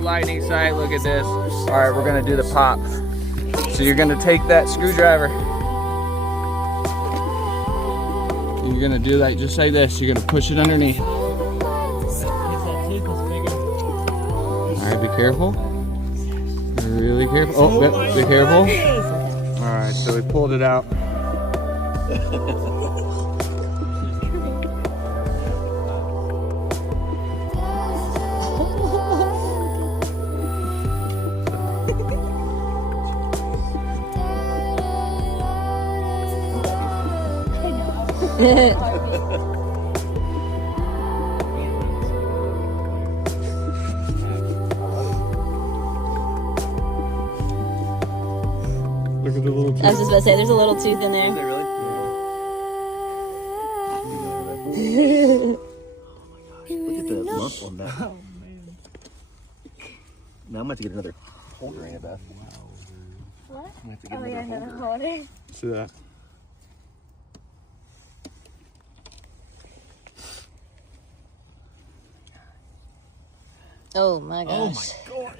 legit lightning sight. Look at this. All right, we're gonna do the pop. So you're gonna take that screwdriver. You're gonna do like just like this. You're gonna push it underneath. All right, be careful. Really careful. Oh, be careful. All right, so we pulled it out. Look at the little tooth. I was just about to say, there's a little tooth in there. Is it really? Look at the lump on that. Oh, man. Now I'm going to have to get another holder in it, Beth. What? I'm going to have to get Oh, another yeah, holder. another holder. See that? Oh my gosh. Oh my god.